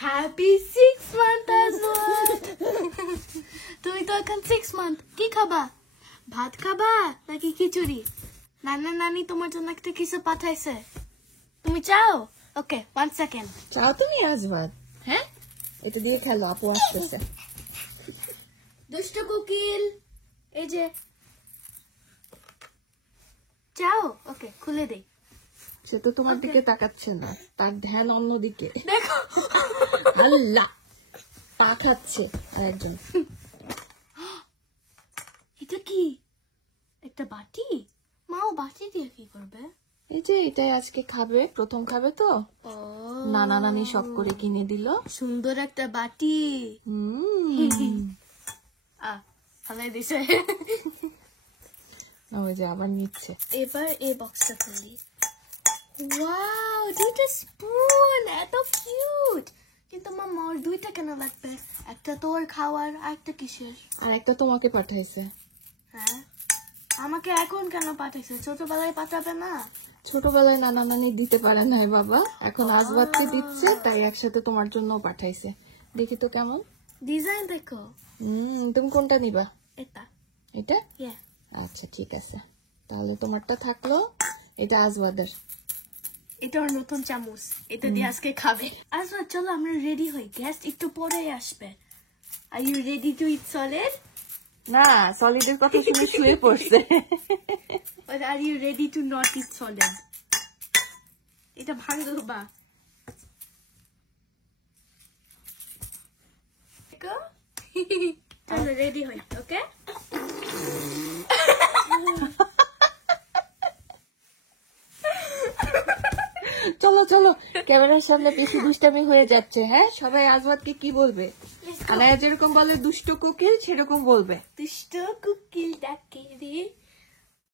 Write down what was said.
Happy 6 month আজওয়াত। তুমি তো এখন 6 মান্থ। কি খাবা? ভাত খাবা নাকি খিচুড়ি? নানা নানি তোমার জন্য একটা কিছু পাঠাইছে, তুমি চাও? ওকে 1 সেকেন্ড। চাও তুমি আজওয়াত? হ্যাঁ, এটা দিয়ে খেলো, আপু আসতেছে। দুষ্ট কোকিল, এই যে চাও? ওকে খুলে দেই। সে তো তোমার দিকে তাকাচ্ছে না, তার ধ্যান অন্যদিকে। দেখো আল্লাহ, পা খাচ্ছে আরেকজন। এটা কি? একটা বাটি? মাও বাটি দিয়ে কি করবে? এই যে এটাই আজকে খাবে, প্রথম খাবে তো, ও নানা নানি শখ করে কিনে দিল। সুন্দর একটা বাটি। ফালাই দিছে। ওই যে আবার নিচ্ছে। এবার এই বক্সটা খুলি। ওয়াও, দুইটা স্পুন, এত কিউট। কিন্তু মাম্মা ওর দুইটা কেন লাগবে? একটা তোর খাওয়ার আর একটা কিসের? আর একটা তোমাকে পাঠাইছে। হ্যাঁ, আমাকে এখন কেন পাঠাইছে? ছোটবেলায় পাঠাবে না? ছোটবেলায় নানা নানি দিতে পারে নাই বাবা, এখন আজবাতকে দিচ্ছে, তাই একসাথে তোমার জন্য পাঠাইছে। দেখি তো কেমন ডিজাইন দেখো। তুমি কোনটা নিবা? এটা। এটা? ইয়া। আচ্ছা ঠিক আছে, তাহলে তোমারটা থাকলো, এটা আজওয়াদের। এটা ওর নতুন চামচ, এটা দিয়ে আজকে খাবে। আচ্ছা চলো আমরা রেডি হই, গেস্ট একটু পরেই আসবে। Are you ready to eat solid? না, সলিডের কথা শুনে শুয়ে পড়ছে। But are you ready to not eat solid? এটা ভাঙবা। দেখো, চলো রেডি হই, ওকে? চলো চলো, ক্যামেরার সামনে বেশি দুষ্টামি হয়ে যাচ্ছে। হ্যাঁ, সবাই আজওয়াদকে কি বলবে? আনায়া যেরকম বলে দুষ্ট কোকিল, সেরকম বলবে। দুষ্ট কোকিল ডাকে রে।